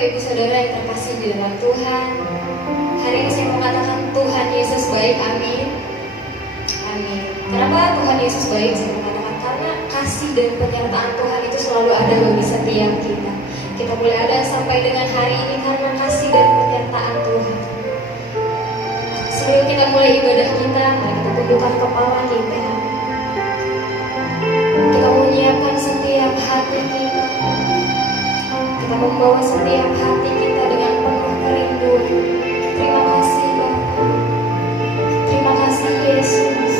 Bapak Ibu Saudara yang terkasih di dalam Tuhan, hari ini saya mengatakan Tuhan Yesus baik, amin. Amin. Kenapa Tuhan Yesus baik? Saya mengatakan karena kasih dan penyertaan Tuhan itu selalu ada bagi setiap kita. Kita boleh ada sampai dengan hari ini karena kasih dan penyertaan Tuhan. Sebelum kita mulai ibadah kita, mari kita tundukkan kepala kita. Kita menyiapkan setiap hati kita. Kita membawa setiap hati kita dengan penuh kerinduan. Terima kasih Bapa. Terima kasih Yesus.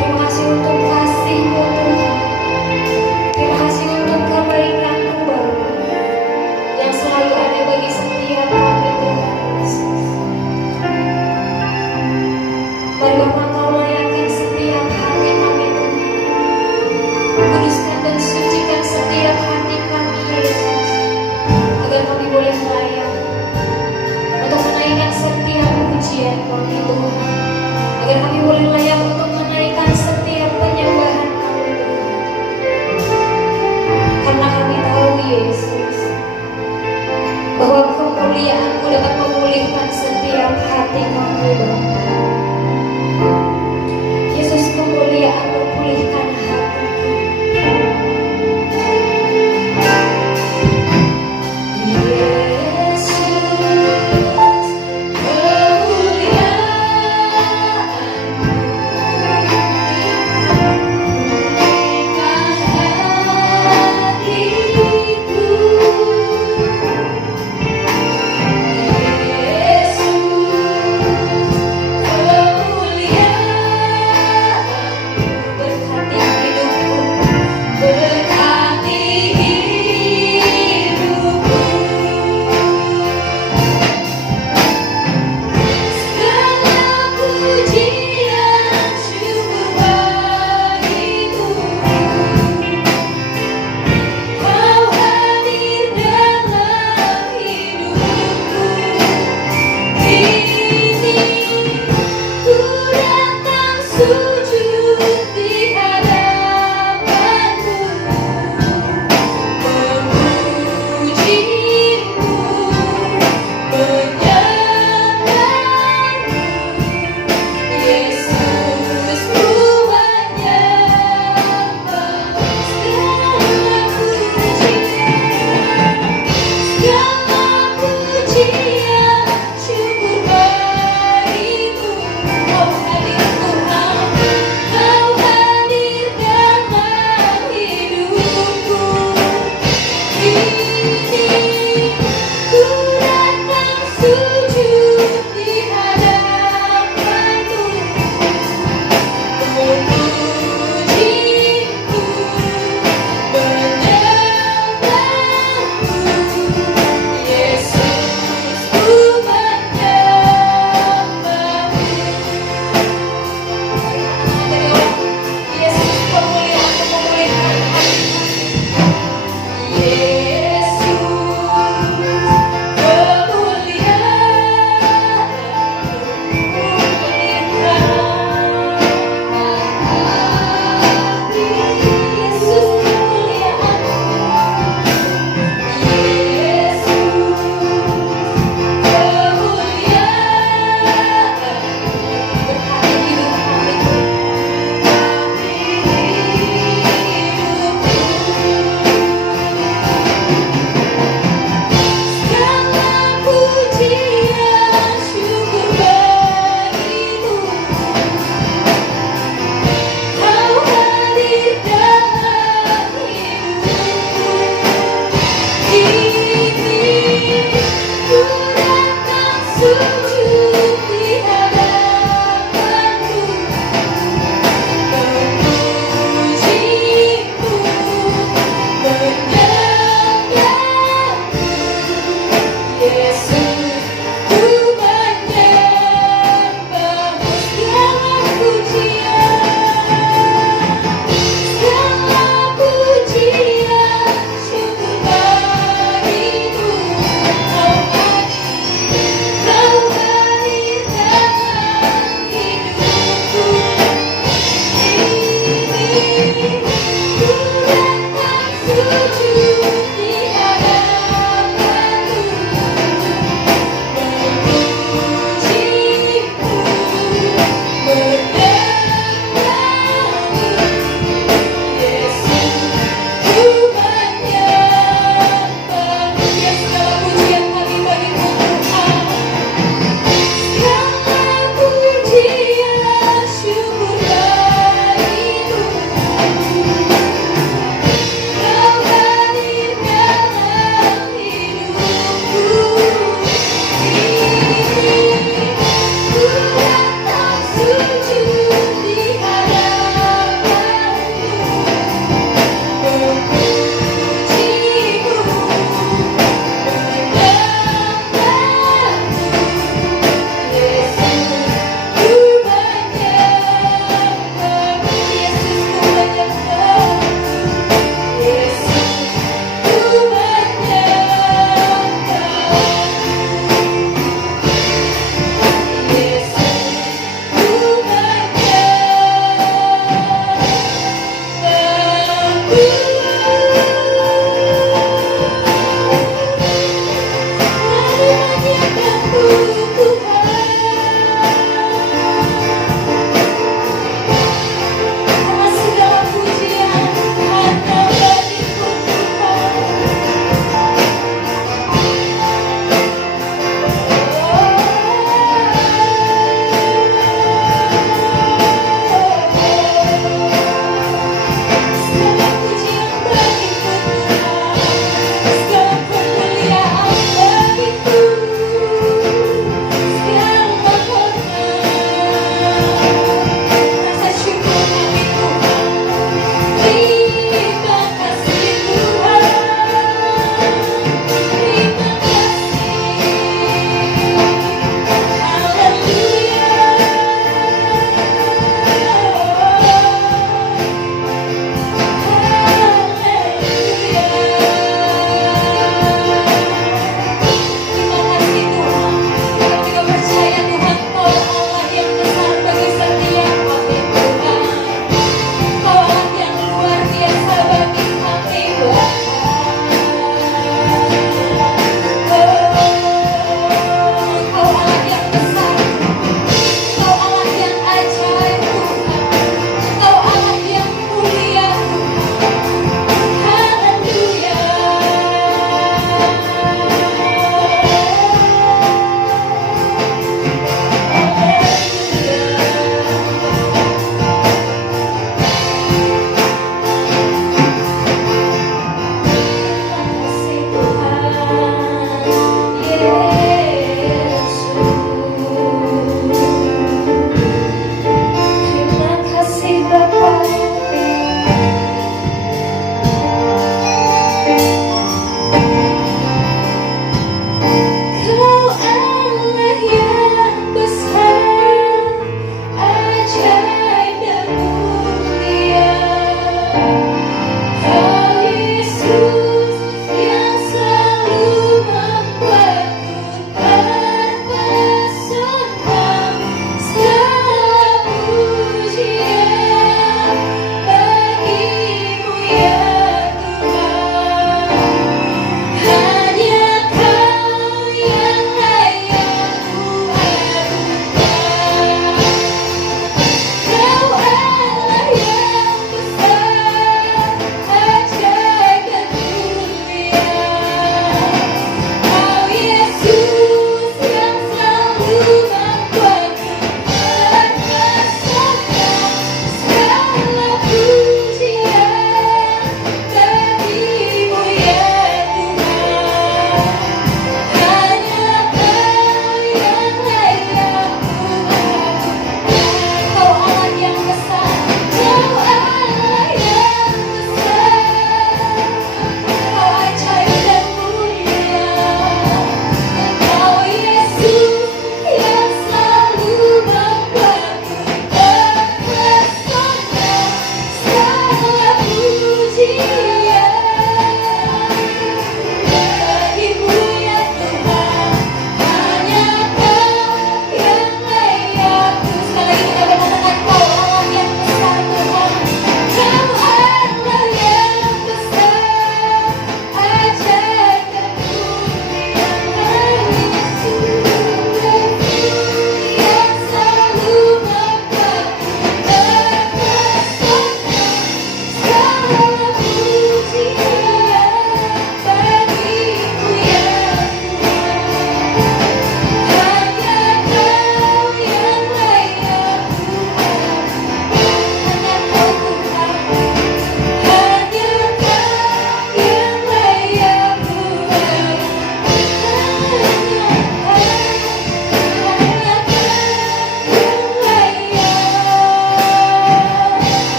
Terima kasih untuk kasih-Mu Tuhan. Terima kasih untuk kebaikan-Mu Bapa yang selalu ada bagi setiap kami Tuhan Yesus. Mari Bapa Engkau layakkan setiap hati kami Tuhan. Kuduskan dan sucikan setiap hati kami Yesus, agar kami boleh layak untuk menaikkan setiap pujian kami Tuhan, agar kami boleh layak untuk menaikkan setiap penyembahan kami Tuhan. Karena kami tahu Yesus bahwa kemuliaan-Mu dapat memulihkan setiap hati kami Bapa. Yesus, kemuliaan-Mu pulihkan hati.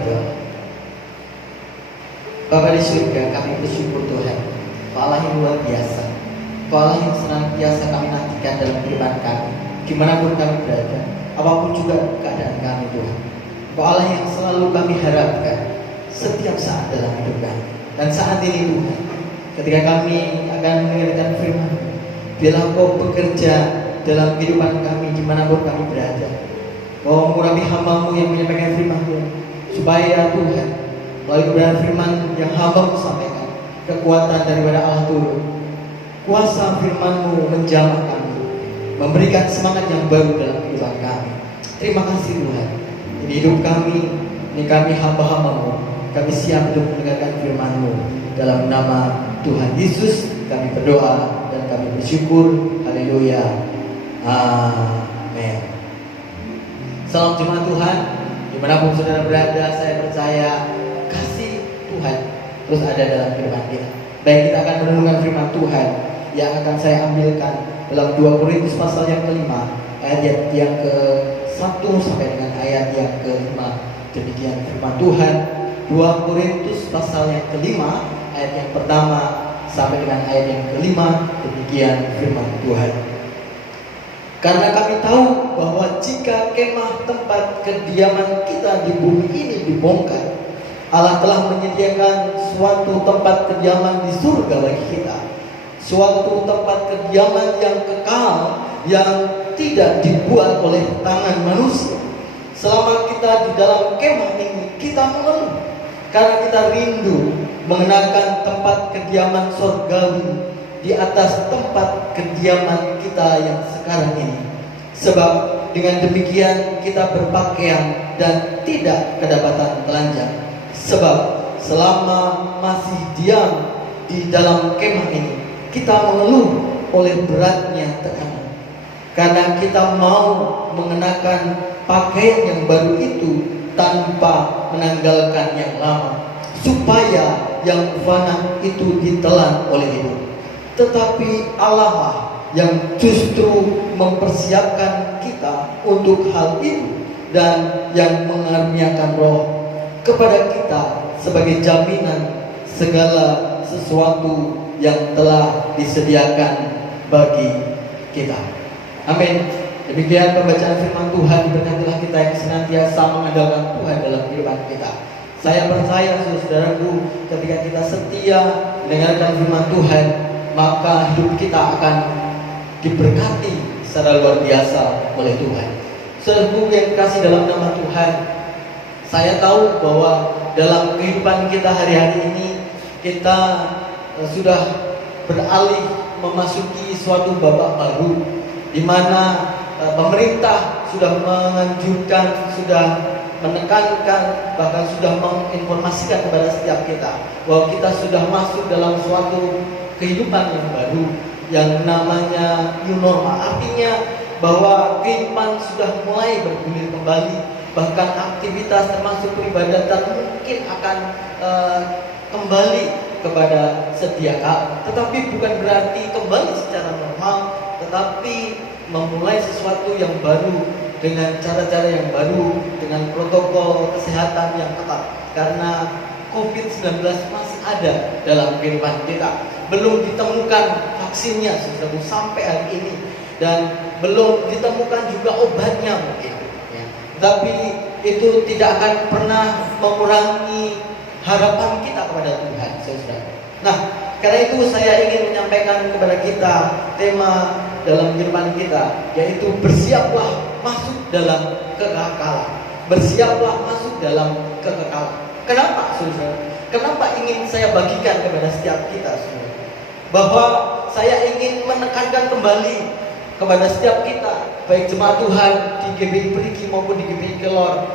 berdoa. Bapa di surga, kami bersyukur Tuhan, Kau Allah yang luar biasa, Kau Allah yang senantiasa kami nantikan dalam kehidupan kami, dimanapun kami berada, apapun juga keadaan kami Tuhan. Kau Allah yang selalu kami harapkan setiap saat dalam hidup kami. Dan saat ini Tuhan, ketika kami akan mendengarkan firman, biarlah Kau bekerja dalam kehidupan kami dimanapun kami berada. Kau mengurapi hamba-Mu yang menyampaikan firman Tuhan, supaya Tuhan melalui kebenaran firman yang hamba-Mu sampaikan, kekuatan daripada Allah turun, kuasa firman-Mu menjamah kami, memberikan semangat yang baru dalam kehidupan kami. Terima kasih Tuhan. Ini hidup kami, ini kami hamba-hamba-Mu, kami siap untuk mendengarkan firman-Mu. Dalam nama Tuhan Yesus kami berdoa dan kami bersyukur. Haleluya. Amin. Salam jemaat Tuhan, dimanapun saudara berada, saya percaya kasih Tuhan terus ada dalam firman kita. Baik, kita akan merenungkan firman Tuhan yang akan saya ambilkan dalam 2 Korintus pasal yang kelima, ayat yang ke-1 sampai dengan ayat yang ke-5. Demikian firman Tuhan, 2 Korintus pasal yang kelima, ayat yang pertama sampai dengan ayat yang ke-5. Demikian firman Tuhan. Karena kami tahu bahwa jika kemah tempat kediaman kita di bumi ini dibongkar, Allah telah menyediakan suatu tempat kediaman di surga bagi kita, suatu tempat kediaman yang kekal, yang tidak dibuat oleh tangan manusia. Selama kita di dalam kemah ini, kita mengeluh karena kita rindu mengenakan tempat kediaman surgawi di atas tempat kediaman kita yang sekarang ini. Sebab dengan demikian kita berpakaian dan tidak kedapatan telanjang. Sebab selama masih diam di dalam kemah ini, kita mengeluh oleh beratnya tekanan, karena kita mau mengenakan pakaian yang baru itu tanpa menanggalkan yang lama, supaya yang fana itu ditelan oleh hidup. Tetapi Allah lah yang justru mempersiapkan kita untuk hal itu, dan yang mengaruniakan Roh kepada kita sebagai jaminan segala sesuatu yang telah disediakan bagi kita. Amin. Demikian pembacaan firman Tuhan. Diberkatilah kita yang senantiasa mengandalkan Tuhan dalam kehidupan kita. Saya percaya saudaraku, ketika kita setia mendengarkan firman Tuhan, maka hidup kita akan diberkati secara luar biasa oleh Tuhan. Saudaraku yang kasih dalam nama Tuhan, saya tahu bahwa dalam kehidupan kita hari-hari ini, kita sudah beralih memasuki suatu babak baru, di mana pemerintah sudah menganjurkan, sudah menekankan, bahkan sudah menginformasikan kepada setiap kita bahwa kita sudah masuk dalam suatu kehidupan yang baru, yang namanya new normal. Artinya bahwa kehidupan sudah mulai bergulir kembali, bahkan aktivitas termasuk peribadatan mungkin akan kembali kepada sedia kala. Tetapi bukan berarti kembali secara normal, tetapi memulai sesuatu yang baru, dengan cara-cara yang baru, dengan protokol kesehatan yang ketat. Karena COVID-19 masih ada dalam kehidupan kita. Belum ditemukan vaksinnya sampai hari ini, dan belum ditemukan juga obatnya mungkin, ya. Tapi itu tidak akan pernah mengurangi harapan kita kepada Tuhan, saudara. Nah, karena itu saya ingin menyampaikan kepada kita tema dalam kehidupan kita, yaitu bersiaplah masuk dalam kekekalan. Bersiaplah masuk dalam kekekalan. Kenapa, saudara? Kenapa ingin saya bagikan kepada setiap kita, saudara? Bahwa saya ingin menekankan kembali kepada setiap kita, baik jemaat Tuhan di GBI Perigi maupun di GBI Kelor,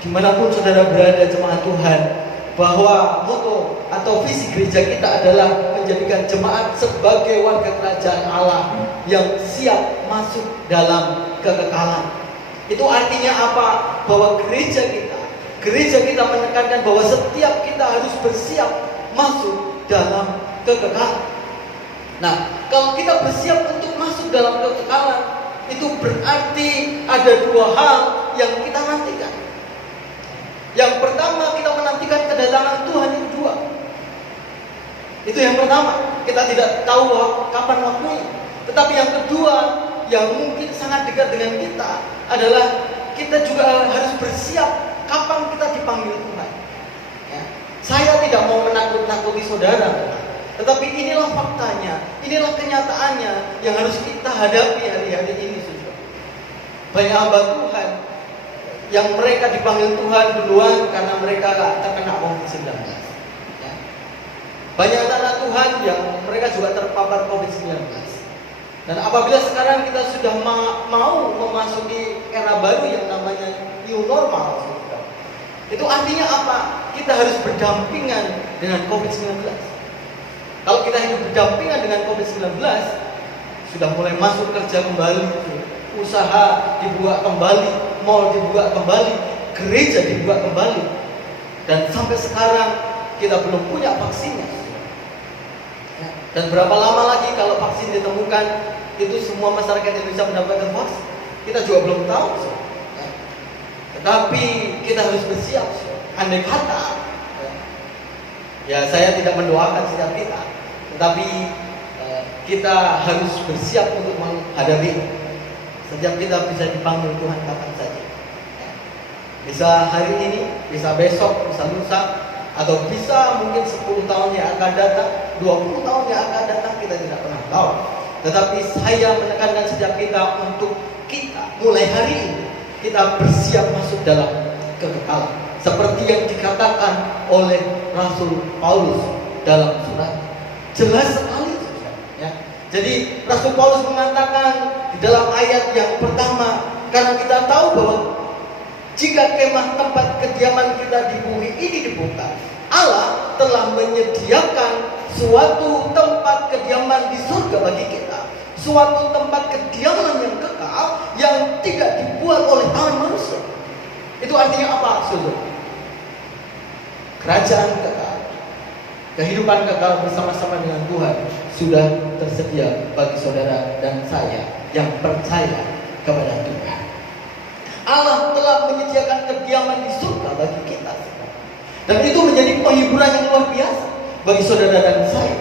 dimanapun saudara berada jemaat Tuhan, bahwa moto atau visi gereja kita adalah menjadikan jemaat sebagai warga kerajaan Allah yang siap masuk dalam kekekalan. Itu artinya apa? Bahwa gereja kita menekankan bahwa setiap kita harus bersiap masuk dalam kekekalan. Nah, kalau kita bersiap untuk masuk dalam kekekalan, itu berarti ada dua hal yang kita nantikan. Yang pertama, kita menantikan kedatangan Tuhan. Yang kedua, itu yang pertama, kita tidak tahu kapan waktunya. Tetapi yang kedua, yang mungkin sangat dekat dengan kita adalah kita juga harus bersiap kapan kita dipanggil Tuhan. Ya. Saya tidak mau menakut-nakuti saudara, tetapi inilah faktanya, inilah kenyataannya yang harus kita hadapi hari-hari ini, saudara. Banyak hamba Tuhan yang mereka dipanggil Tuhan duluan karena mereka terkena COVID-19. Ya. Banyak anak Tuhan yang mereka juga terpapar COVID-19. Dan apabila sekarang kita sudah mau memasuki era baru yang namanya new normal, saudara, itu artinya apa? Kita harus berdampingan dengan COVID-19. Kalau kita hidup berdampingan dengan COVID-19, sudah mulai masuk kerja kembali, usaha dibuka kembali, mall dibuka kembali, gereja dibuka kembali, dan sampai sekarang kita belum punya vaksinnya. Dan berapa lama lagi kalau vaksin ditemukan, itu semua masyarakat Indonesia mendapatkan vaksin? Kita juga belum tahu. Tetapi kita harus bersiap. Andai kata, ya saya tidak mendoakan setiap kita, tetapi kita harus bersiap untuk menghadapi. Setiap kita bisa dipanggil Tuhan kapan saja. Bisa hari ini, bisa besok, bisa lusa, atau bisa mungkin 10 tahun yang akan datang, 20 tahun yang akan datang, kita tidak pernah tahu. Tetapi saya menekankan setiap kita untuk kita mulai hari ini kita bersiap masuk dalam kekekalan, seperti yang dikatakan oleh Rasul Paulus dalam surat. Jelas sekali, ya. Jadi Rasul Paulus mengatakan di dalam ayat yang pertama, karena kita tahu bahwa jika kemah tempat kediaman kita di bumi ini dibuka, Allah telah menyediakan suatu tempat kediaman di surga bagi kita, suatu tempat kediaman yang kekal yang tidak dibuat oleh tangan manusia. Itu artinya apa, saudara? Kerajaan kekal, kehidupan kekal bersama-sama dengan Tuhan sudah tersedia bagi saudara dan saya yang percaya kepada Tuhan. Allah telah menyediakan kediaman di surga bagi kita, dan itu menjadi penghiburan yang luar biasa bagi saudara dan saya,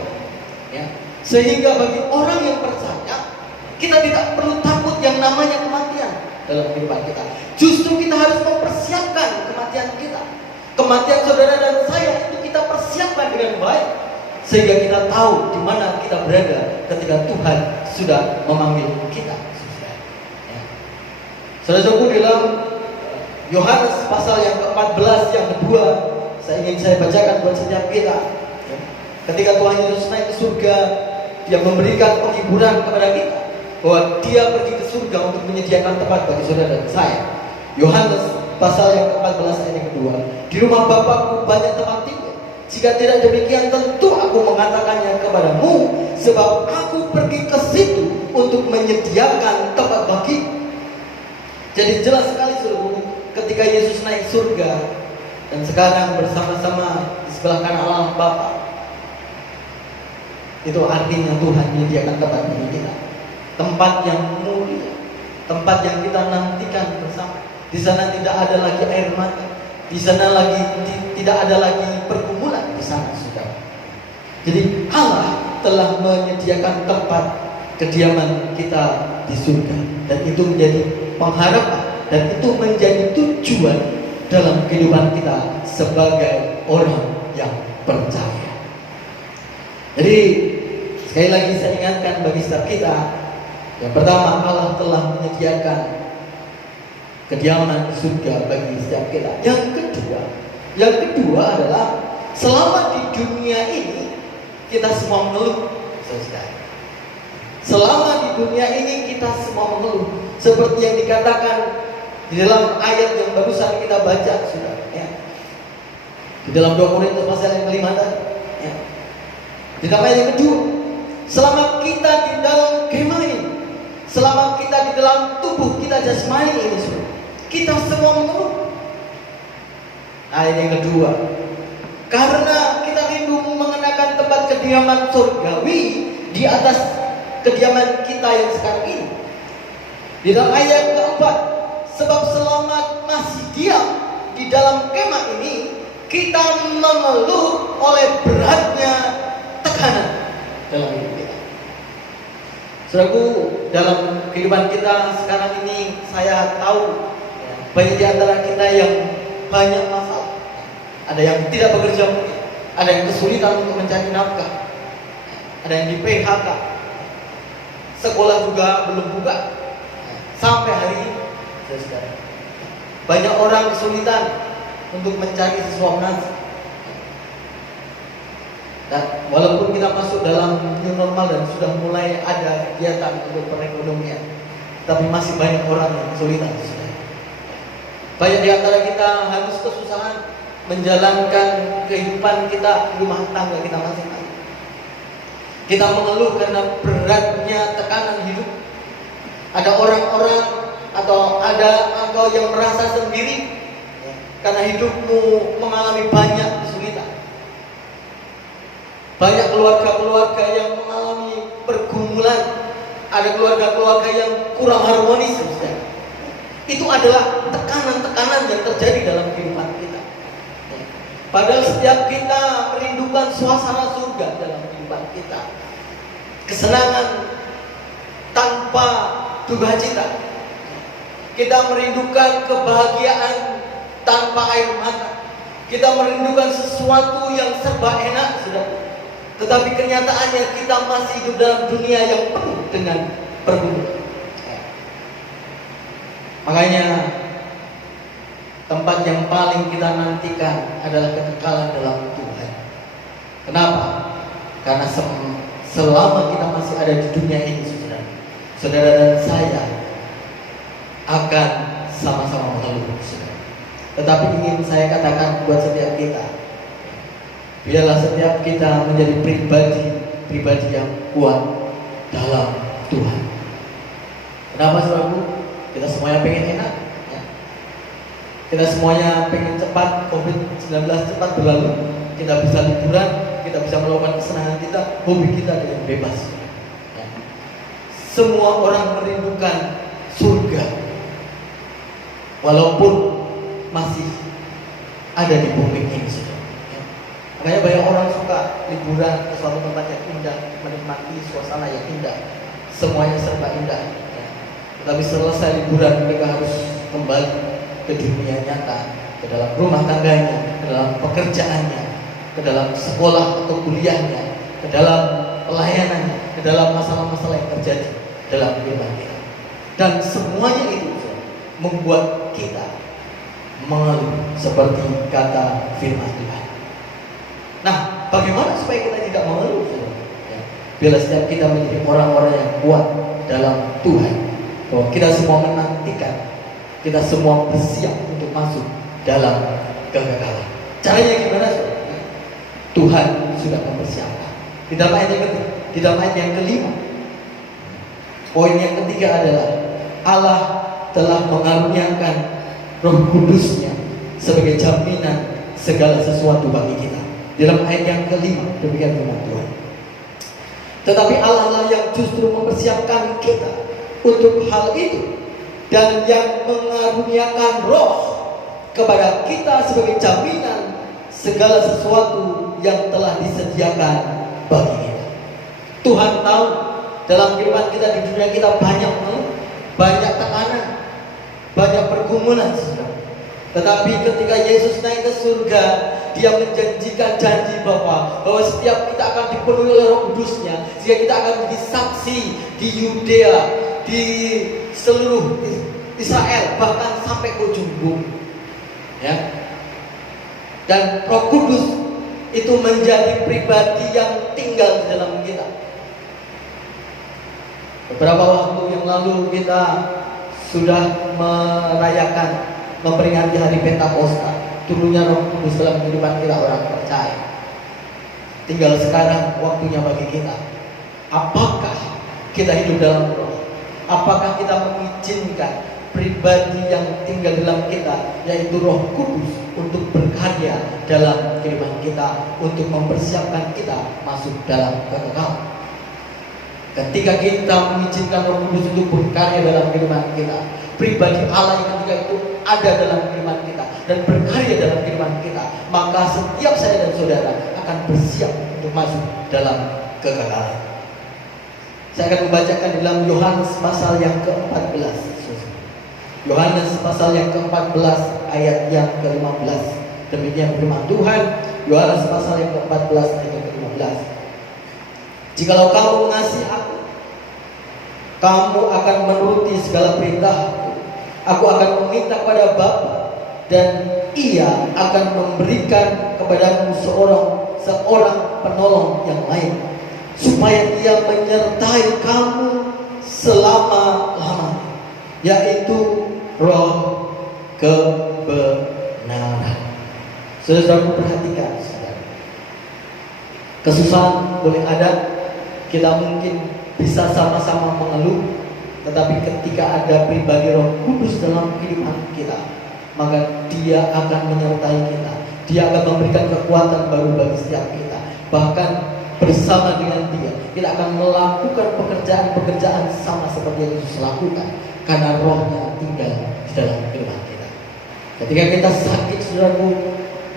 ya. Sehingga bagi orang yang percaya, kita tidak perlu takut yang namanya kematian dalam kehidupan kita. Justru kita harus mempersiapkan kematian kita. Kematian saudara dan saya itu kita persiapkan dengan baik, sehingga kita tahu di mana kita berada ketika Tuhan sudah memanggil kita. Saudara-saudaraku, dalam Yohanes pasal yang ke-14 yang kedua, saya bacakan buat setiap kita. Ketika Tuhan Yesus naik ke surga, Dia memberikan penghiburan kepada kita bahwa Dia pergi ke surga untuk menyediakan tempat bagi saudara dan saya. Yohanes pasal yang ke-14 ayat yang kedua, di rumah Bapakku banyak tempat tinggal. Jika tidak demikian, tentu aku mengatakannya kepadamu, sebab aku pergi ke situ untuk menyediakan tempat bagimu. Jadi jelas sekali, saudara, ketika Yesus naik surga dan sekarang bersama-sama di sebelah kanan Allah Bapa, itu artinya Tuhan menyediakan tempat bagi kita, tempat yang mulia, tempat yang kita nantikan bersama. Di sana tidak ada lagi air mata, di sana tidak ada lagi pergumulan di sana, saudara. Jadi Allah telah menyediakan tempat kediaman kita di surga, dan itu menjadi pengharapan, dan itu menjadi tujuan dalam kehidupan kita sebagai orang yang percaya. Jadi sekali lagi saya ingatkan bagi setiap kita, yang pertama, Allah telah menyediakan kediaman di surga bagi setiap kita. Yang kedua adalah selama di dunia ini kita semua mengeluh, saudara. Selama di dunia ini kita semua mengeluh, seperti yang dikatakan di dalam ayat yang barusan kita baca, saudara, ya. Di dalam 2 Korintus pasal yang ke-5 tadi, ya. Di dalam ayat yang kedua, selama kita di dalam kemah ini, selama kita di dalam tubuh kita jasmani ini, saudara, kita semua mengeluh. Ayat yang kedua, karena kita rindu mengenakan tempat kediaman surgawi di atas kediaman kita yang sekarang ini. Di dalam ayat keempat, sebab selamat masih diam di dalam kemah ini kita mengeluh oleh beratnya tekanan dalam hidup kita. Saudaraku, dalam kehidupan kita sekarang ini saya tahu banyak di antara kita yang banyak masalah. Ada yang tidak bekerja mungkin, ada yang kesulitan untuk mencari nafkah, ada yang di PHK, sekolah juga belum buka sampai hari ini. Saudara, banyak orang kesulitan untuk mencari sesuap nasi. Dan walaupun kita masuk dalam new normal dan sudah mulai ada kegiatan untuk perekonomian, tapi masih banyak orang yang kesulitan. Banyak di antara kita harus kesusahan menjalankan kehidupan kita, rumah tangga kita masing-masing. Kita mengeluh karena beratnya tekanan hidup. Ada orang-orang atau ada engkau yang merasa sendiri karena hidupmu mengalami banyak kesulitan. Banyak keluarga-keluarga yang mengalami pergumulan. Ada keluarga-keluarga yang kurang harmonis. Itu adalah tekanan-tekanan yang terjadi dalam kehidupan kita. Padahal setiap kita merindukan suasana surga dalam kehidupan kita. Kesenangan tanpa duka cita. Kita merindukan kebahagiaan tanpa air mata. Kita merindukan sesuatu yang serba enak, saudara. Tetapi kenyataannya kita masih hidup dalam dunia yang penuh dengan pergumulan. Makanya tempat yang paling kita nantikan adalah kekekalan dalam Tuhan. Kenapa? Karena selama kita masih ada di dunia ini, saudara dan saya akan sama-sama mengeluh, saudara. Tetapi ingin saya katakan buat setiap kita, biarlah setiap kita menjadi pribadi yang kuat dalam Tuhan. Kenapa, saudaraku? Kita semuanya pengen enak, ya. Kita semuanya pengen cepat COVID-19 cepat berlalu. Kita bisa liburan, kita bisa melakukan kesenangan kita, hobi kita dengan bebas, ya. Semua orang merindukan surga, walaupun masih ada di bumi ini, saudara. Makanya banyak orang suka liburan ke suatu tempat yang indah, menikmati suasana yang indah, semuanya serba indah. Tapi selesai liburan mereka harus kembali ke dunia nyata, ke dalam rumah tangganya, ke dalam pekerjaannya, ke dalam sekolah atau kuliahnya, ke dalam pelayanannya, ke dalam masalah-masalah yang terjadi dalam kehidupan kita. Dan semuanya itu membuat kita mengeluh seperti kata firman Tuhan. Nah, bagaimana supaya kita tidak mengeluh? Bila setiap kita menjadi orang-orang yang kuat dalam Tuhan, bahwa kita semua menantikan, kita semua bersiap untuk masuk dalam kekekalan. Caranya gimana? Tuhan sudah mempersiapkan. Di dalam ayat yang kelima, poin yang ketiga adalah Allah telah mengaruniakan Roh Kudus-Nya sebagai jaminan segala sesuatu bagi kita. Di dalam ayat yang kelima, demikian firman Tuhan. Tetapi Allah lah yang justru mempersiapkan kita untuk hal itu, dan yang mengaruniakan Roh kepada kita sebagai jaminan segala sesuatu yang telah disediakan bagi kita. Tuhan tahu dalam kehidupan kita di dunia kita banyak tekanan, banyak pergumulan, saudara. Tetapi ketika Yesus naik ke surga, Dia menjanjikan janji bahwa setiap kita akan dipenuhi oleh Roh Kudus-Nya, sehingga kita akan menjadi saksi di Yudea, di seluruh Israel, bahkan sampai ke ujung bumi, ya. Dan Roh Kudus itu menjadi pribadi yang tinggal di dalam kita. Beberapa waktu yang lalu kita sudah memperingati hari Pentakosta, turunnya Roh Kudus dalam kehidupan kita orang percaya. Tinggal sekarang waktunya bagi kita. Apakah kita hidup dalam Roh? Apakah kita mengizinkan pribadi yang tinggal dalam kita, yaitu Roh Kudus, untuk berkarya dalam kehidupan kita, untuk mempersiapkan kita masuk dalam kekekalan? Ketika kita mengizinkan Roh Kudus untuk berkarya dalam kehidupan kita, pribadi Allah yang ketika itu ada dalam kehidupan kita, dan berkarya dalam kehidupan kita, maka setiap saya dan saudara akan bersiap untuk masuk dalam kekekalan. Saya akan membacakan di dalam Yohanes pasal yang ke-14. Yohanes pasal yang ke-14 ayat yang ke-15. Demikian firman Tuhan, Yohanes pasal yang ke-14 ayat yang ke-15. Jikalau kamu mengasihi aku, kamu akan menuruti segala perintahku. Aku akan meminta kepada Bapa, dan Ia akan memberikan kepadamu seorang penolong yang lain, supaya Ia menyertai kamu selama-lamanya, yaitu Roh kebenaran. Saudara perhatikan, saudara. Kesusahan boleh ada, kita mungkin bisa sama-sama mengeluh, tetapi ketika ada pribadi Roh Kudus dalam kehidupan kita, maka Dia akan menyertai kita. Dia akan memberikan kekuatan baru bagi setiap kita. Bahkan bersama dengan Dia, kita akan melakukan pekerjaan-pekerjaan sama seperti yang Yesus lakukan, karena Roh-Nya tinggal di dalam kehidupan kita. Ketika kita sakit, saudaraku,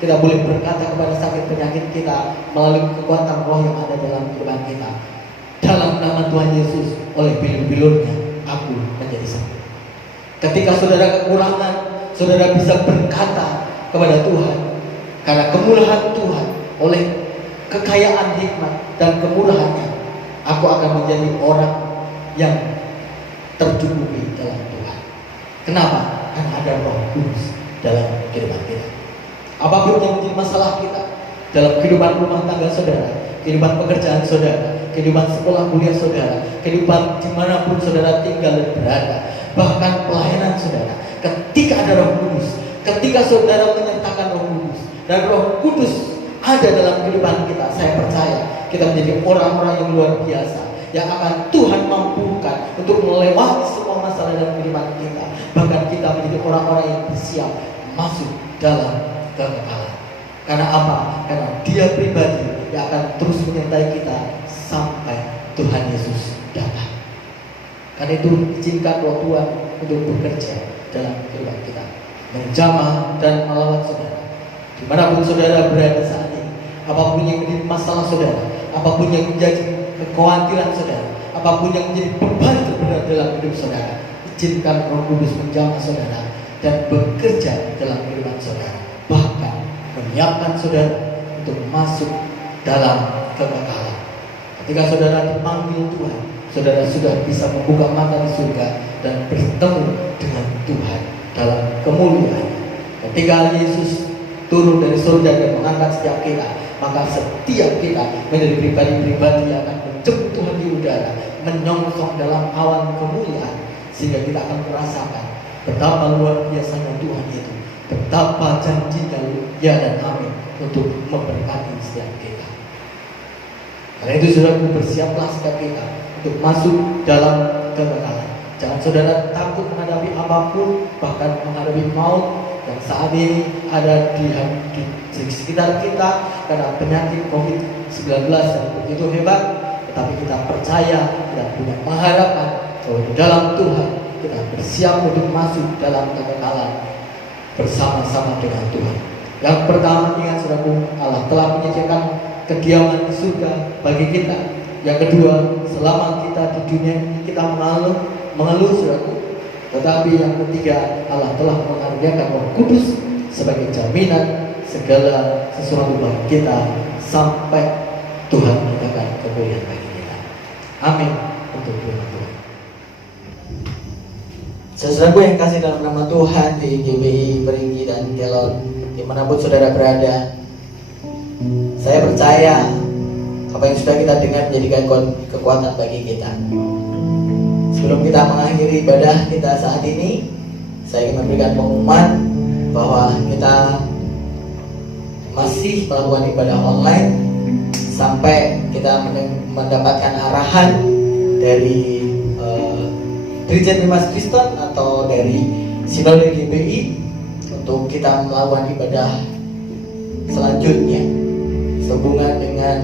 kita boleh berkata kepada sakit penyakit kita melalui kekuatan Roh yang ada dalam kehidupan kita. Dalam nama Tuhan Yesus, oleh bilur-bilurnya aku menjadi sembuh. Ketika saudara kekurangan, saudara bisa berkata kepada Tuhan, karena kemurahan Tuhan, oleh kekayaan hikmat dan kemurahannya, aku akan menjadi orang yang tercukupi dalam Tuhan. Kenapa? Karena ada Roh Kudus dalam kehidupan kita. Apapun yang menjadi masalah kita dalam kehidupan rumah tangga saudara, kehidupan pekerjaan saudara, kehidupan sekolah kuliah saudara, kehidupan dimanapun saudara tinggal dan berada, bahkan pelayanan saudara, ketika ada Roh Kudus, ketika saudara menyertakan Roh Kudus dan Roh Kudus ada dalam kehidupan kita, saya percaya kita menjadi orang-orang yang luar biasa, yang akan Tuhan mampukan untuk melewati semua masalah dalam kehidupan kita. Bahkan kita menjadi orang-orang yang bersiap masuk dalam kekekalan. Karena apa? Karena Dia pribadi yang akan terus menyertai kita sampai Tuhan Yesus datang. Karena itu izinkan Roh Tuhan untuk bekerja dalam kehidupan kita, menjamah dan melawat saudara dimanapun saudara berada saat ini. Apapun yang menjadi masalah saudara, apapun yang menjadi kekhawatiran saudara, apapun yang menjadi beban terberat dalam hidup saudara, izinkan Roh Kudus menjamah saudara dan bekerja dalam kehidupan saudara, bahkan menyiapkan saudara untuk masuk dalam kekekalan. Ketika saudara dipanggil Tuhan, saudara sudah bisa membuka mata di surga dan bertemu dengan Tuhan dalam kemuliaan. Ketika Yesus turun dari surga dan mengangkat setiap kita, maka setiap kita menjadi pribadi-pribadi yang akan menjemput Tuhan di udara, menyongsong dalam awan kemuliaan, sehingga kita akan merasakan betapa luar biasanya Tuhan itu, betapa janjinya ya dan amin untuk memberkati setiap kita. Karena itu saudaraku, bersiaplah setiap kita untuk masuk dalam kekekalan. Jangan saudara takut menghadapi apapun, bahkan menghadapi maut yang saat ini ada di sekitar kita karena penyakit COVID-19 yang begitu hebat. Tetapi kita percaya, kita punya pengharapan bahwa di dalam Tuhan kita bersiap untuk masuk dalam kekekalan bersama-sama dengan Tuhan. Yang pertama, ingat saudaraku, Allah telah menyediakan kediaman di surga bagi kita. Yang kedua, selama kita di dunia ini kita mengeluh saudaraku, tetapi yang ketiga, Allah telah mengaruniakan Roh Kudus sebagai jaminan segala sesuatu bagi kita sampai Tuhan menyatakan kemuliaan bagi kita. Amin untuk firman Tuhan. Saudaraku yang kasih dalam nama Tuhan di GBI, Perigi dan Kelon, dimanapun saudara berada, saya percaya apa yang sudah kita dengar menjadikan kekuatan bagi kita. Sebelum kita mengakhiri ibadah kita saat ini, saya ingin memberikan pengumuman bahwa kita masih melakukan ibadah online sampai kita mendapatkan arahan dari Dirjen Bimas Kristen atau dari Sinode GBI untuk kita melakukan ibadah selanjutnya sehubungan dengan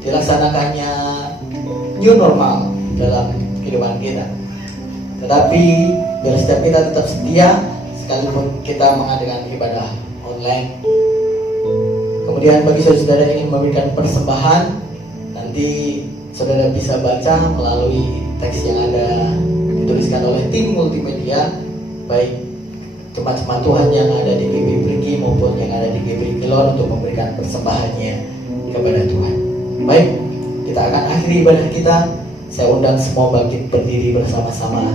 dilaksanakannya new normal dalam kehidupan kita. Tetapi biar setiap kita tetap setia sekalipun kita mengadakan ibadah online. Kemudian bagi saudara yang ingin memberikan persembahan, nanti saudara bisa baca melalui teks yang ada dituliskan oleh tim multimedia, baik jemaat-jemaat Tuhan yang ada di GBI Perigi maupun yang ada di GBI Kilor untuk memberikan persembahannya kepada Tuhan. Baik, kita akan akhiri ibadah kita. Saya undang semua bangkit berdiri bersama-sama.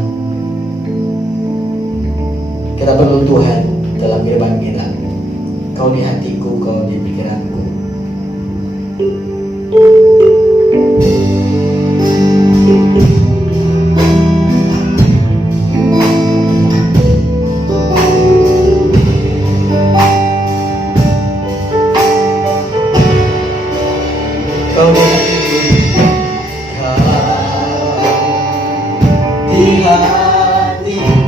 Kita perlu Tuhan dalam kehidupan kita. Kau di hatiku, kau di pikiranku. Kau di hatiku, kau di hatiku.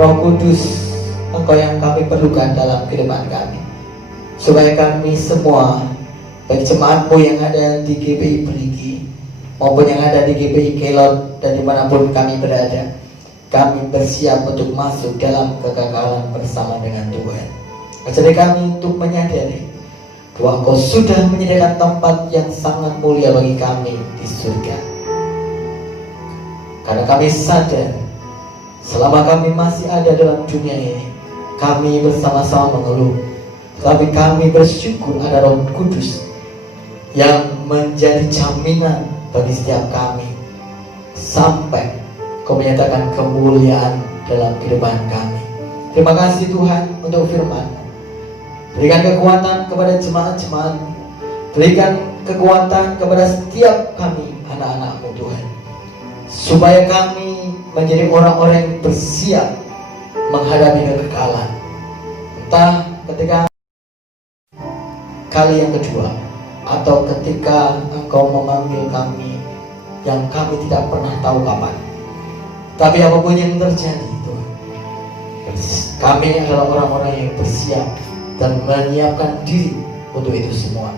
Roh Kudus, Engkau yang kami perlukan dalam kehidupan kami, supaya kami semua, baik jemaatmu yang ada di GBI Perigi maupun yang ada di GBI Kelot dan dimanapun kami berada, kami bersiap untuk masuk dalam kekekalan bersama dengan Tuhan. Ajari kami untuk menyadari bahwa Engkau sudah menyediakan tempat yang sangat mulia bagi kami di surga. Karena kami sadar selama kami masih ada dalam dunia ini, kami bersama-sama mengeluh, tetapi kami bersyukur ada Roh Kudus yang menjadi jaminan bagi setiap kami sampai Kau menyatakan kemuliaan dalam kehidupan kami. Terima kasih Tuhan untuk firman. Berikan kekuatan kepada jemaat-jemaat, berikan kekuatan kepada setiap kami anak-anak-Mu Tuhan, supaya kami menjadi orang-orang yang bersiap menghadapi kekekalan. Entah ketika kali yang kedua, atau ketika Engkau memanggil kami yang kami tidak pernah tahu kapan. Tapi apapun yang terjadi Tuhan, kami adalah orang-orang yang bersiap dan menyiapkan diri untuk itu semua.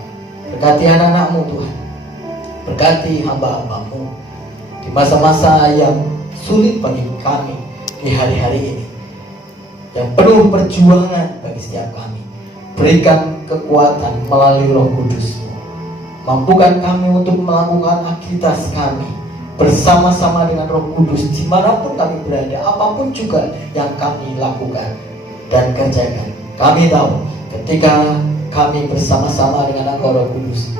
Berkati anak-anak-Mu Tuhan, berkati hamba-hamba-Mu di masa-masa yang sulit bagi kami di hari-hari ini, yang penuh perjuangan bagi setiap kami. Berikan kekuatan melalui Roh Kudus-Mu. Mampukan kami untuk melakukan aktivitas kami bersama-sama dengan Roh Kudus dimanapun kami berada, apapun juga yang kami lakukan dan kerjakan. Kami tahu ketika kami bersama-sama dengan Engkau Roh Kudus,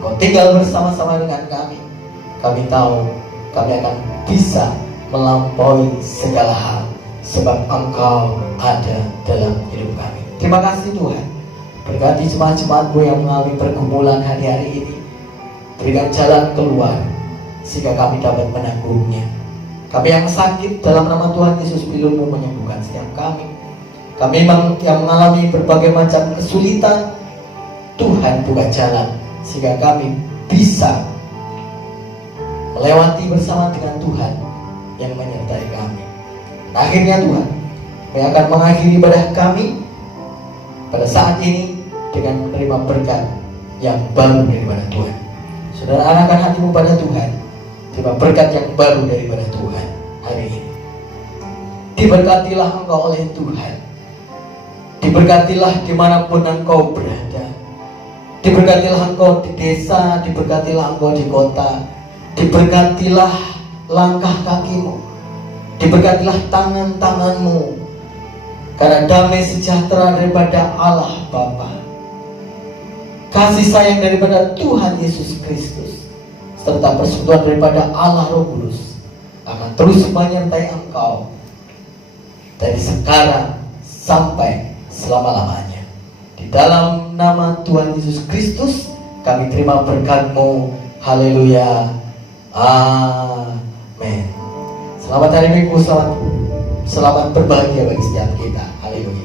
Engkau tinggal bersama-sama dengan kami. Kami tahu kami akan bisa melampaui segala hal, sebab Engkau ada dalam hidup kami. Terima kasih Tuhan. Berkati jemaat-jemaat-Mu yang mengalami pergumulan hari-hari ini. Berikan jalan keluar sehingga kami dapat menanggungnya. Kami yang sakit, dalam nama Tuhan Yesus pilih-Mu menyembuhkan setiap kami. Kami yang mengalami berbagai macam kesulitan, Tuhan buka jalan sehingga kami bisa melewati bersama dengan Tuhan yang menyertai kami. Akhirnya Tuhan, kami akan mengakhiri ibadah kami pada saat ini dengan menerima berkat yang baru daripada Tuhan. Saudara, arahkan hatimu pada Tuhan. Terima berkat yang baru daripada Tuhan hari ini. Diberkatilah engkau oleh Tuhan. Diberkatilah dimanapun engkau berada. Diberkatilah engkau di desa, diberkatilah engkau di kota. Diberkatilah langkah kakimu. Diberkatilah tangan-tanganmu. Karena damai sejahtera daripada Allah Bapa, kasih sayang daripada Tuhan Yesus Kristus, serta persekutuan daripada Allah Roh Kudus akan terus menyertai engkau dari sekarang sampai selama-lamanya. Di dalam nama Tuhan Yesus Kristus kami terima berkat-Mu. Haleluya. Amin. Selamat hari Minggu, selamat berbahagia bagi setiap kita. Haleluya.